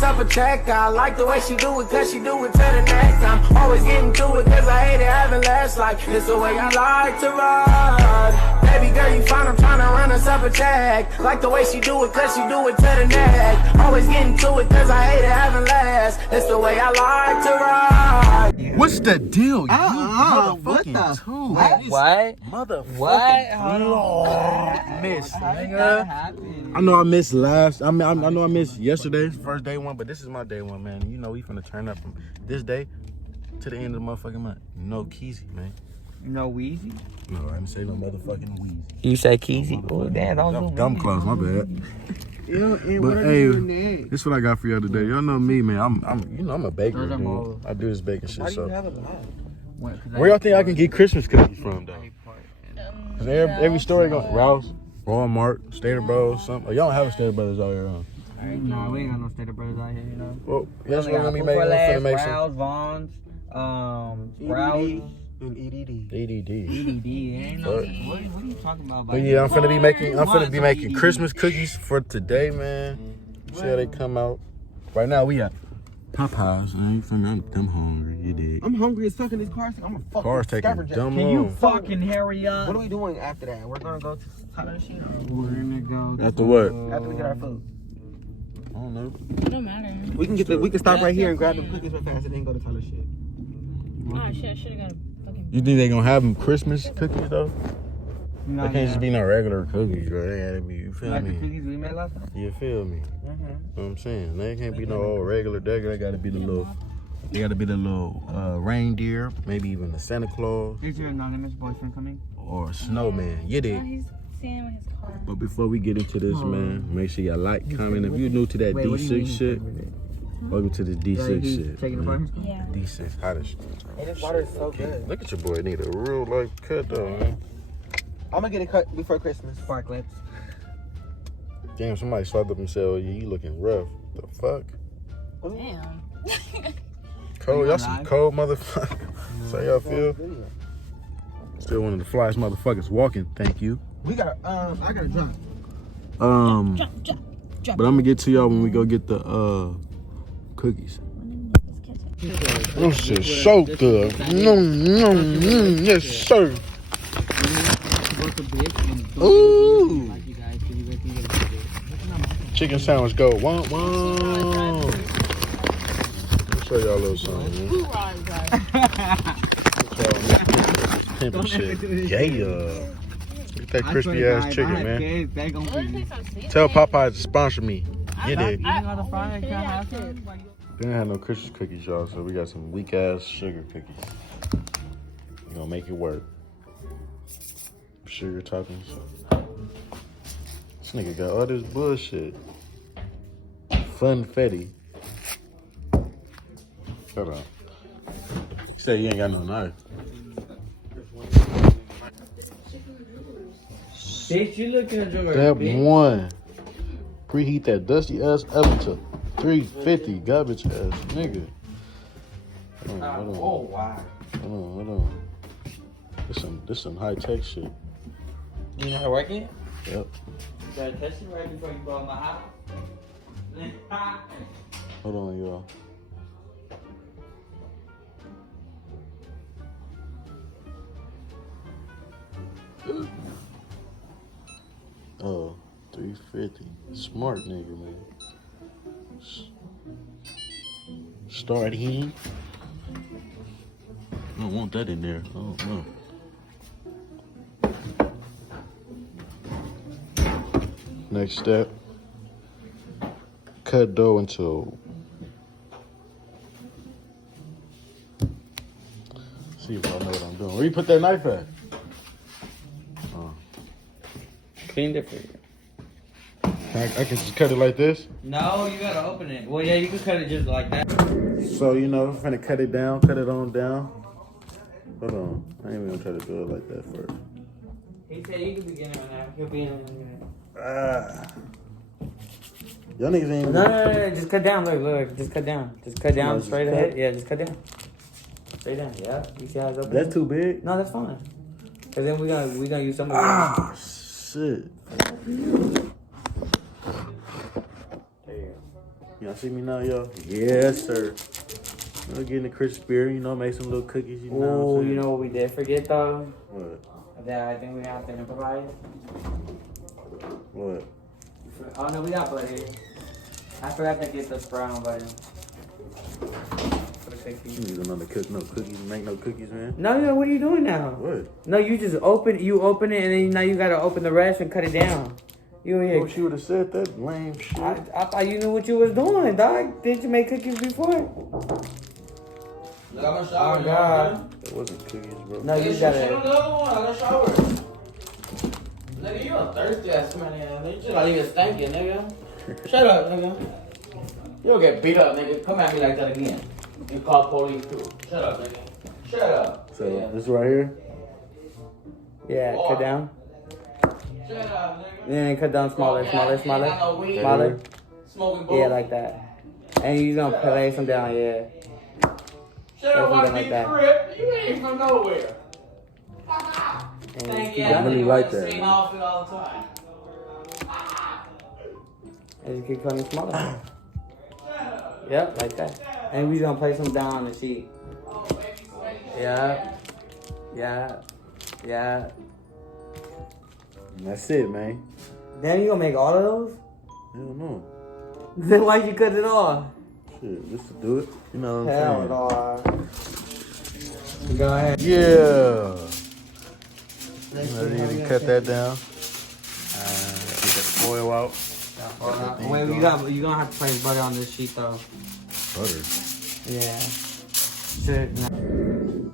us up a check. I like the way she do it, cause she do it to the next. I'm always getting to it, cause I hate it having less. Like, it's the way I like to ride. Baby girl, you fine, I'm tryna run us up a check. Like the way she do it, cause she do it to the neck. Always getting to it, cause I hate it having less. It's the way I like to ride. What's the deal? You what the miss, nigga. I know I missed last. I know I missed yesterday's first day one, but this is my day one, man. You know we finna turn up from this day to the end of the motherfucking month. No Keezy, man. No Wheezy? No, I didn't say no motherfucking Wheezy. You say Keezy? Oh, damn, that was dumb close, my bad. But hey, this is what I got for y'all today. Y'all know me, man. I'm a baker, dude. I do this baking shit. So where y'all think I can get Christmas cookies from, though? Cause every store ain't going Rouse, Walmart, Stater Bros, something. Oh, y'all don't have a Stater Brothers out here, huh? Nah, we ain't got no Stater Brothers out here, you know. Well, that's what we're gonna be making. We're finna make some. Rouse, Vaughn's, Rouse. And EDD. Ain't no. What are you talking about? But yeah, I'm finna be making Christmas cookies for today, man. See how they come out. Right now we at Popeyes. I'm hungry. You did. I'm hungry as fuck in this car. I'm a fucking car's taking dumb long. Can you fucking hurry up? What are we doing after that? We're gonna go to Tyler Sheen. We're gonna go. After what? After we get our food. I don't know. It don't matter. We can stop right here and grab the cookies real fast and then go to Tyler Sheen. Oh shit! I should have got a fucking. You think they gonna have them Christmas cookies though? No, they can't just be no regular cookies, bro. They gotta be. You feel like me? The cookies we made last time. You feel me? You know what I'm saying? They can't be no old regular. They gotta be the little. They gotta be the little reindeer, maybe even the Santa Claus. Is your anonymous boyfriend coming? Or a snowman. You did. Oh, he's standing with his car. But before we get into this, man, make sure y'all like, comment. If you're new to that D6 shit, welcome to this D6 shit. Taking the Yeah. D6 hottest. Hey, this water is so good. Look at your boy. Need a real life cut though, man. I'm gonna get it cut before Christmas. Sparklets. Damn, somebody slapped up and said, "Oh, yeah, you looking rough." The fuck? Damn. Cold. Y'all some cold motherfucker. So y'all feel? Still one of the flyest motherfuckers walking. Thank you. We got. I gotta drop. But I'm gonna get to y'all when we go get the cookies. This shit so good. Yes, sir. Ooh. Chicken sandwich go. Wow. Let me show y'all a little something, man. Pimpin' shit. Yeah. Look at that crispy ass chicken, man. Tell Popeyes to sponsor me. Get it. They didn't have no Christmas cookies, y'all, so we got some weak ass sugar cookies. We're gonna make it work. Sugar toppings. This nigga got all this bullshit. Funfetti. Shut up. You said you ain't got no knife. Bitch, you looking at your Step 1. Preheat that dusty ass oven to 350. Garbage ass nigga. Hold on. Oh, wow. Hold on. This some high tech shit. You know how to work it? Yep. You gotta test it right before you go in my house. Hold on, y'all. Oh, 350. Smart nigga, man. Start in. I don't want that in there. I don't know. Next step. Cut dough into. See if I know what I'm doing. Where you put that knife at? Cleaned it for you. I can just cut it like this? No, you gotta open it. Well, yeah, you can cut it just like that. So, you know, I'm finna cut it down, cut it on down. Hold on. I ain't even gonna try to do it like that first. He said you can begin it right now. He'll be in a minute. Y'all niggas ain't even... No. Just cut down. Look. Just cut down. Just cut down straight ahead. Yeah, just cut down. Straight down. Yeah. You see how it's open? That's too big? No, that's fine. Cause then we gonna use some of it. Shit. There you go. Y'all see me now, y'all? Yes, sir. You know, getting the crisp beer, you know, make some little cookies, you know. Oh, you know what we did forget though? What? That I think we have to improvise. What? Oh no, we got butter. I forgot to get the brown butter. For the You cookies. need another cook, no cookies, make no cookies, man. No, what are you doing now? What? No, you just open it, and then now you gotta open the rest and cut it down. You I here. wish you would have said that lame shit. I thought you knew what you was doing, dog. Didn't you make cookies before? Look, I'm gonna Oh shower. God. It wasn't cookies, bro. No, you Shit on gotta. the other one. I gotta shower. Nigga, you a thirsty ass man, nigga. You just like you stinking, nigga. Shut up, nigga. You'll get beat up, nigga. Come at me like that again. You call police too. Shut up, nigga. Shut up. So, this right here? Yeah, cut down. Shut up, nigga. Then cut down smaller. Smaller. Smoking Yeah, like that. And you gonna place them down, yeah. Shut up, Something watch like me that. crib. You ain't from nowhere. And Thank keep you. I really like that, Same man. outfit all the time. And you keep cutting smaller. Yep, like that. And we gonna place them down on the sheet. Yeah. And that's it, man. Then you gonna make all of those? Hell no. Then why'd you cut it off? Shit, just to do it. You know what I'm Hell saying? no. Go ahead. Yeah. You know, you need to cut that down. Get that foil out. Wait, you gonna have to place butter on this sheet though. Butter. Yeah. Shit. No.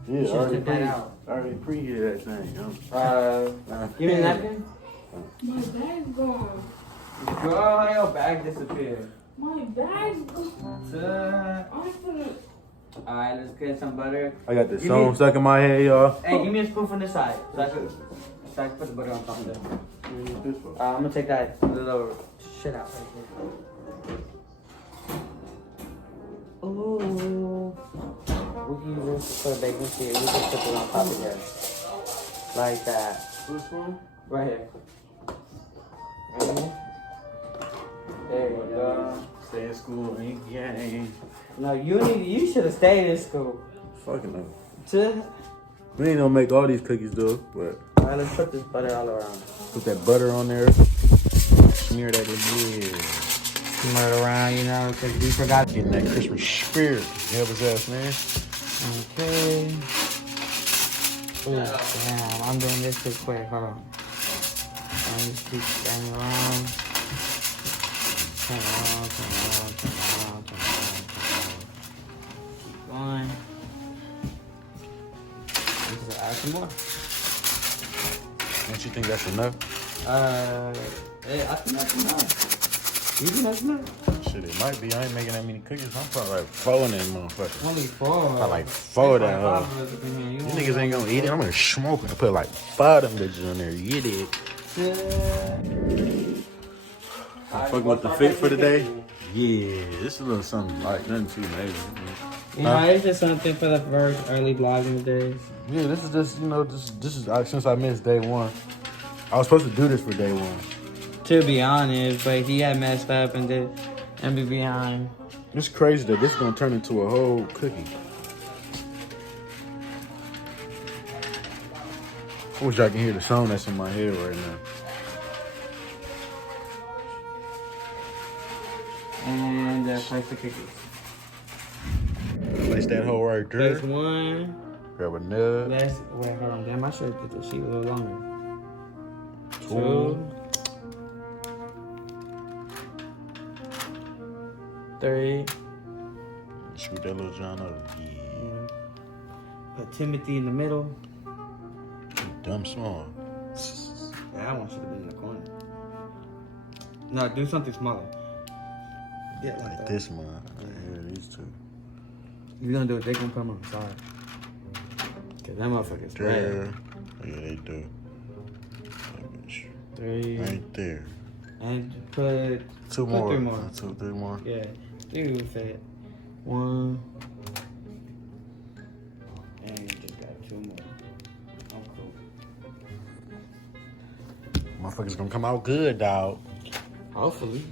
Yeah, should already check that out. already preheated that thing, yo. Give me a napkin. My bag's gone. Girl, your bag disappeared. My bag's gone. Alright, let's get some butter. I got this Give song me- stuck in my head, y'all. Hey, give me a spoon from this side so I can put the butter on top of it. I'm gonna take that little shit out right here. Ooh. We can use this for the bacon sheet. We just put it on top of here. Like that. Right here. There you go. Stay in school, ain't gang. No, you should have stayed in school. Fucking no. To, We ain't gonna make all these cookies though, but alright, let's put this butter all around. put that butter on there. Smear that in here. Smear it around, you know, because we forgot. Getting that Christmas spirit. Help us out, man. Okay. Ooh, damn, I'm doing this too quick. Hold on. Let me keep turning around. Turn around. Keep going. Just add some more. Don't you think that's enough? I think that's enough. You think that's enough? Shit, it might be. I ain't making that many cookies. I'm probably like 4 in that motherfucker. Only 4. I like 4 down Five here. of us up in here. You niggas ain't gonna eat it. I'm gonna smoke it. I put like 5 of them bitches on there. You get it? Fucking with the fit for today? Yeah, this is a little something like nothing too major. You know, it's just something for the first early vlogging days. Yeah, this is just, you know, this is since I missed day 1. I was supposed to do this for day 1. To be honest, but he had messed up and be behind. It's crazy that this is gonna turn into a whole cookie. I wish I can hear the song that's in my head right now. And place the cookies. Place that hole right there. Place 1. Grab a nut. Wait, hold on. Damn, I should have put the sheet a little longer. 2. 3. Shoot that little John over. Yeah. Put Timothy in the middle. You dumb small. That one should have been in the corner. No, do something smaller. Yeah, Like this one. Yeah, these 2. You're gonna do it, they gonna come on the side. Cause that motherfucker's There. red. Yeah, they do. 3. Right there. And put 2 put more. 3 more. 2, 3 more. Yeah. You fit. 1. And you just got 2 more. Oh, cool. Motherfuckers gonna come out good, dog. Hopefully.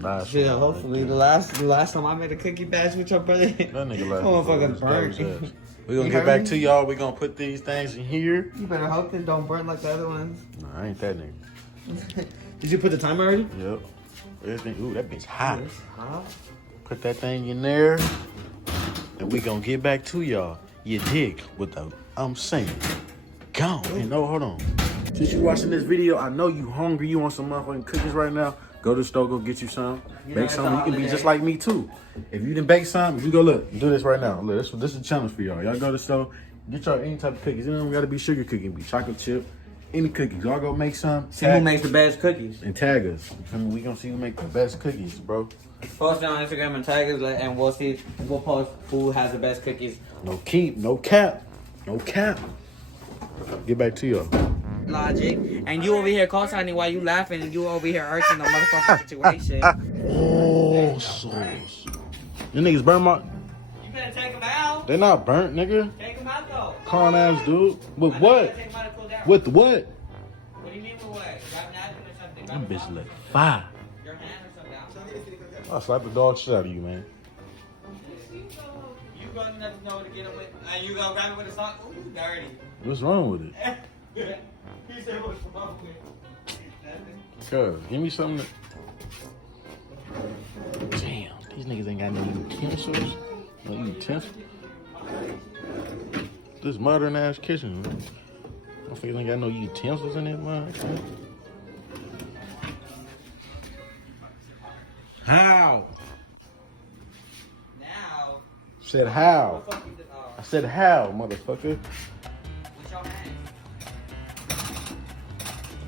Last Yeah, one. hopefully the last time I made a cookie batch with your brother, That nigga left. motherfucking burnt. We're gonna get back to y'all. We're gonna put these things in here. You better hope they don't burn like the other ones. Nah, I ain't that nigga. Did you put the timer already? Yep. Everything. Ooh, that bitch hot. Huh? Put that thing in there. And we gonna get back to y'all. You dig what I'm saying? Go. And no, hold on. Since you watching this video, I know you hungry. You want some motherfucking cookies right now. Go to the store, go get you some. Bake some. You can be just like me too. If you didn't bake some, if you go look, do this right now. Look, this is a challenge for y'all. Y'all go to the store, get y'all any type of cookies. It don't gotta be sugar cookie, be chocolate chip, any cookies. Y'all go make some. See who makes the best cookies. And tag us. We gonna see who make the best cookies, bro. Post it on Instagram and tag us, and we'll see. We'll post who has the best cookies. No cap. Get back to y'all. Logic. And you over here co-signing while you laughing, and you over here arching the motherfucking situation. Oh, sauce. You niggas burn my... You better take them out. They're not burnt, nigga. Take them out though. Con ass dude. With what? Take them out to cool down. With what? What do you mean with what? Grab napkin or something. That bitch look fire. Your hand or something. I'll slap the dog shit out of you, man. You gonna have to know to get it with, and you gonna grab it with a sock. Ooh, you dirty. What's wrong with it? He said what's wrong with it. Cuz, give me something Damn, these niggas ain't got no utensils. No utensils. This modern ass kitchen, man. I feel ain't got no utensils in it, man. How? Now. Said how? What the fuck you did? I said how, motherfucker. With your hands.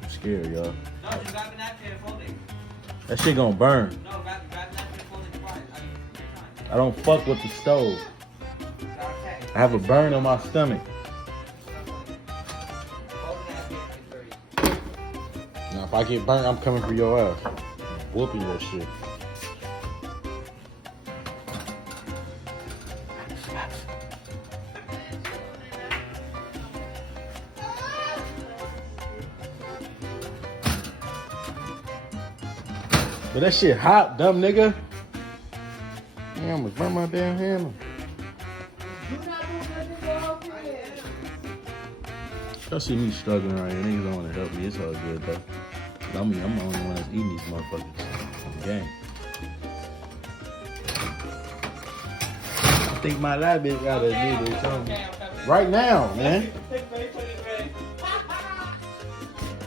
I'm scared, y'all. No, just grab the napkin and fold it. That shit gonna burn. No, grab the napkin and fold it twice. I mean, 3 times. I don't fuck with the stove. Okay. I have a burn on my stomach. Fold the napkin and 30. Now, if I get burnt, I'm coming for your ass. Whooping your shit. But that shit hot, dumb nigga. Yeah, I'm gonna burn my damn hammer. Y'all see me struggling right here. Niggas don't want to help me. It's all good though. I'm the only one that's eating these motherfuckers. Gang. I think my life bitch gotta do this something. Right now, man.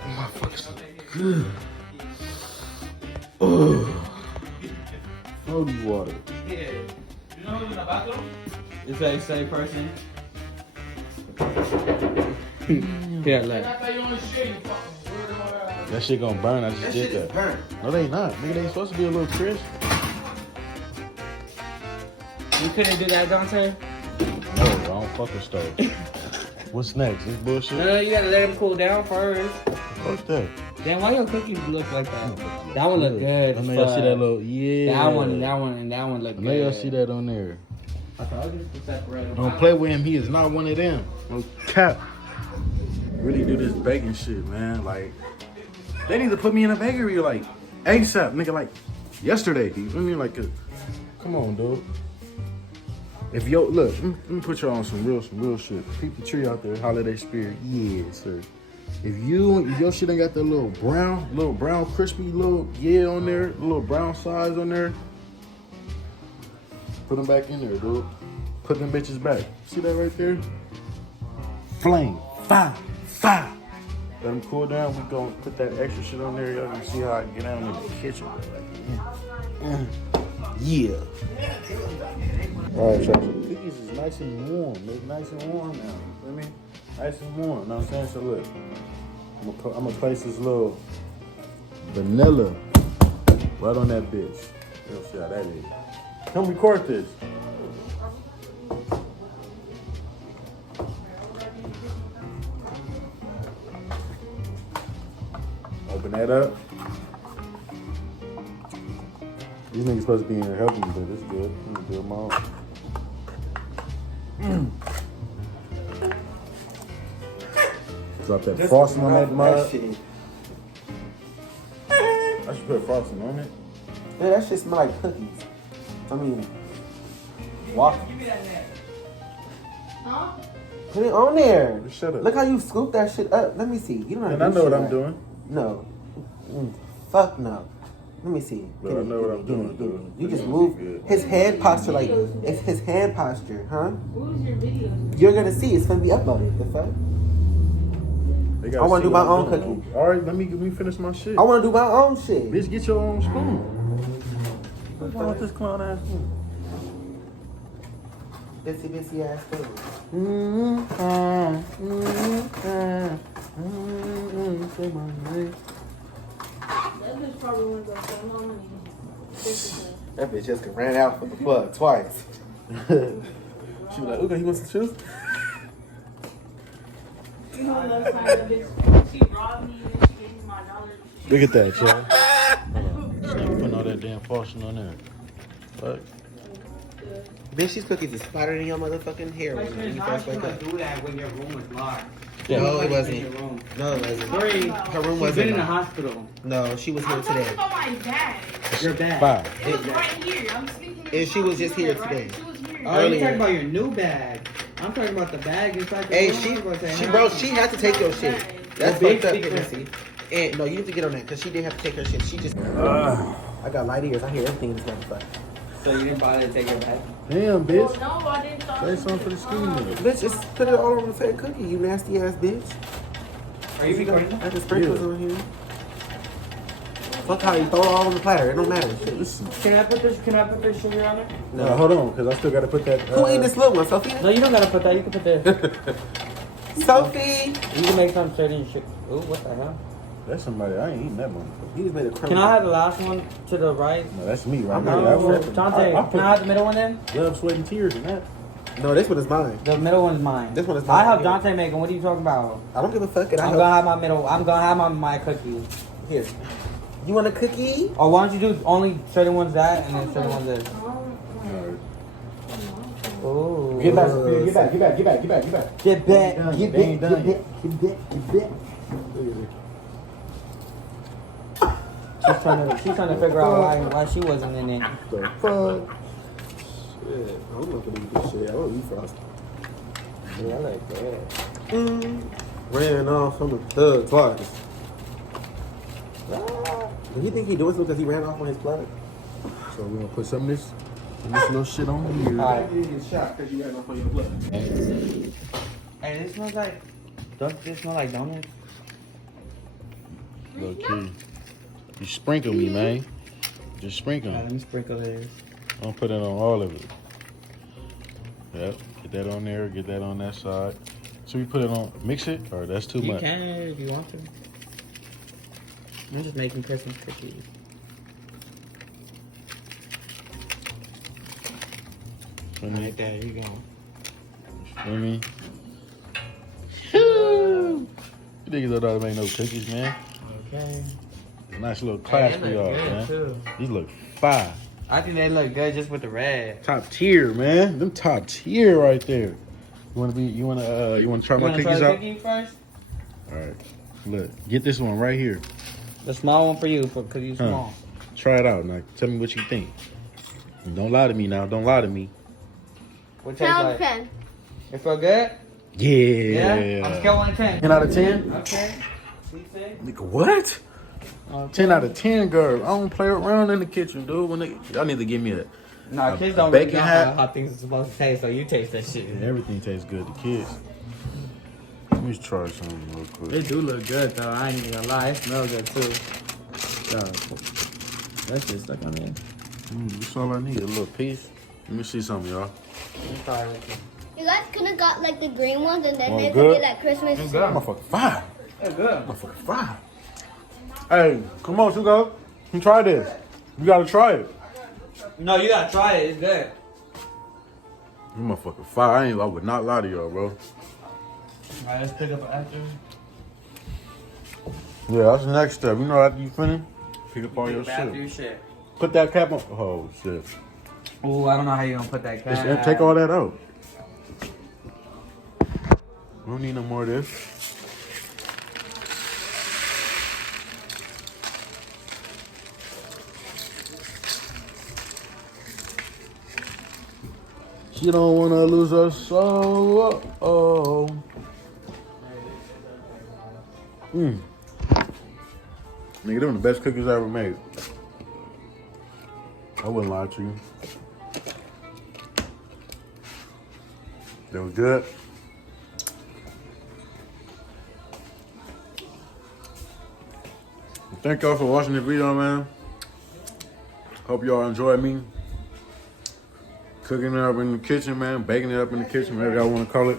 Motherfuckers are good. Holy water. Yeah. You know who's in the bathroom? It's that same person. Here, let. That shit gonna burn. I just did that. Burn. No, they not. Nigga, they supposed to be a little crisp. You couldn't do that, Dante? No, I don't fuck with stove. What's next? This bullshit? No, you gotta let them cool down first. Fuck that. Damn, why your cookies look like that? That one look good. I know y'all see that little, yeah. That one, and that one look I good. know y'all see that on there. I told you to separate them. Don't play with him. He is not one of them. No cap. Really do this baking shit, man. Like, they need to put me in a bakery like ASAP, nigga. Like yesterday. You feel me? Like, come on, dude. If yo, look, let me put y'all on some real shit. Keep the tree out there, holiday spirit. Yeah, sir. If your shit ain't got that little brown crispy little on there, little brown size on there, put them back in there, dude. Put them bitches back. See that right there? Flame, fire. Let them cool down. We gonna put that extra shit on there. Y'all can see how I get down in the kitchen. Yeah. All right, y'all. So the cookies is nice and warm. They're nice and warm now. You feel me? Nice and warm. You know what I'm saying? So look, I'm gonna place this little vanilla right on that bitch. You'll see how that is. Come record this. Open that up. These niggas supposed to be in here helping me, but it's good. I'm gonna do them all. Drop that frosting on that mug. I should put frosting on it. Yeah, that shit smell like cookies. I mean, waffles. Give me that net. Huh? Put it on there. Shut up. Look how you scoop that shit up. Let me see. You don't And I know what I'm doing. No. Fuck no. Let me see. But I know what I'm doing, Give me. dude. You just It's move good. his hand posture like it's his hand posture, huh? What was your video? You're gonna see. It's gonna be uploaded. The fuck? They gotta I wanna see do my what I'm own doing. cookie. All right, let me finish my shit. I wanna do my own shit. Bitch, get your own spoon. What's wrong with this clown ass spoon? Bitsy ass thing. Say my name. That bitch probably went to spend more money. That bitch just ran out for the plug twice. She was like, "Okay, he wants some shoes." You know last time that bitch, she robbed me and she gave me my $1. Look at that, y'all. Putting all that damn portion on there. What? Bitch, these cookies is splattered in your motherfucking hair when you first wake up. do that when your room was locked. No, it wasn't. In your room. No, it wasn't. Three. Her room She's wasn't. been in the hospital. No, she was here I'm talking today. about my bag. Your bag. Five. It was right here. I'm speaking in And she was just here right? today. She was here. Oh, you Earlier. talking about your new bag? I'm talking about the bag inside the Hey, room. she had to take your shit. That's Well, big fucked up, speaker. Missy. And no, you need to get on that because she didn't have to take her shit. She just. I got light ears. I hear everything in this motherfucker. So you didn't bother to take your bag? Damn, Well, bitch. no, I didn't thought Say something for the skinny nigga. Bitch, just put it all on the fat cookie, you nasty ass bitch. Are you recording? I just sprinkles on here. Fuck how you throw it all on the platter. It don't matter. Shit. Can I put this sugar on it? No. Hold on, because I still got to put that. Who ate this little one, Sophie? No, you don't gotta put that. You can put this. Sophie! You can make some certain shit. Ooh, what the hell? That's somebody. I ain't eating that one. He just made a crumb. Can I have the last one to the right? No, that's me right No, there. Dante, I can I have the middle one then? love, sweat, and tears in that. No, this one is mine. The middle one's mine. This one is I mine. help Dante make them. What are you talking about? I don't give a fuck. And I'm gonna have my middle. I'm gonna have my cookie. Here. You want a cookie? Or why don't you do only certain ones that and then certain ones this? Oh. Get back, get back. Get back. They ain't done yet. She's trying to figure out why she wasn't in it. The fuck? Shit. I'm not gonna eat this shit. I don't eat frosting. Yeah, I like that. Ran off from the thug twice. Do you think he doing something because he ran off on his plug? So we're gonna put some of this little shit on here. Alright. You get shot because you ran off on your plug. Hey, this smells like. Does this smell like donuts? Low key. You sprinkle me, man. Just sprinkle. Let me sprinkle this. Don't put it on all of it. Yep. Get that on there. Get that on that side. So we put it on. Mix it, or that's too You much. can if you want to. I'm just making Christmas cookies. Right there, you go. Feel me? You niggas don't know how to make no cookies, man. Okay. Nice little class for y'all, man. These look fire. I think they look good just with the red. Top tier, man. Them top tier right there. You wanna try my cookies out? Cookie first? Alright. Look, get this one right here. The small one for you, because you small. Try it out now. Tell me what you think. And don't lie to me now. Don't lie to me. What tastes like? 10. It feel good? Yeah. On a scale of 1 to 10. 10 out of 10? Okay. C6? Nigga, what? 10 out of 10, girl. I don't play around in the kitchen, dude. Y'all need to give me a Nah, kids don't bacon really know hat. how things are supposed to taste, so you taste that shit. Yeah, everything tastes good to kids. Let me just try something real quick. They do look good, though. I ain't even gonna lie. It smells good, too. That shit's stuck on there. That's all I need, a little piece. Let me see something, y'all. You guys could have got like the green ones and then Oh, they could good? be like Christmas. Motherfucker fire. They're good. Motherfucker fire. Hey, come on, Sugo. You try this. You gotta try it. No, you gotta try it. It's good. You motherfucker fire. I would not lie to y'all, bro. Alright, let's pick up after. Yeah, that's the next step. You know, after you finish, pick up all your After shit. your shit. Put that cap on. Oh, shit. Ooh, I don't know how you gonna put that Just cap. take all that out. We don't need no more of this. She don't wanna lose her soul. Oh. Nigga, them the best cookies I ever made. I wouldn't lie to you. They were good. Thank y'all for watching the video, man. Hope y'all enjoy me cooking it up in the kitchen, man. Baking it up in the kitchen, whatever y'all want to call it.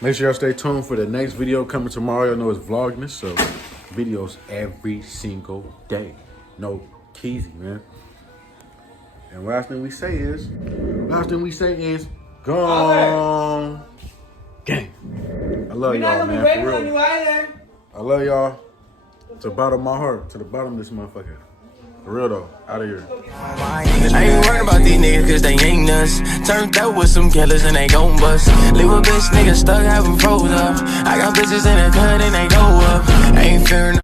Make sure y'all stay tuned for the next video coming tomorrow. Y'all know it's Vlogmas, so videos every single day. No keezy, man. And last thing we say is, gone. Gang. I love y'all, man. For real. I love y'all to the bottom of my heart, to the bottom of this motherfucker. For real though, out of here. I ain't worried about these niggas cause they ain't us. Turned out with some killers and they gon' bust. Leave a bitch nigga stuck, have him froze up. I got bitches in the cut and they go up. Ain't fearing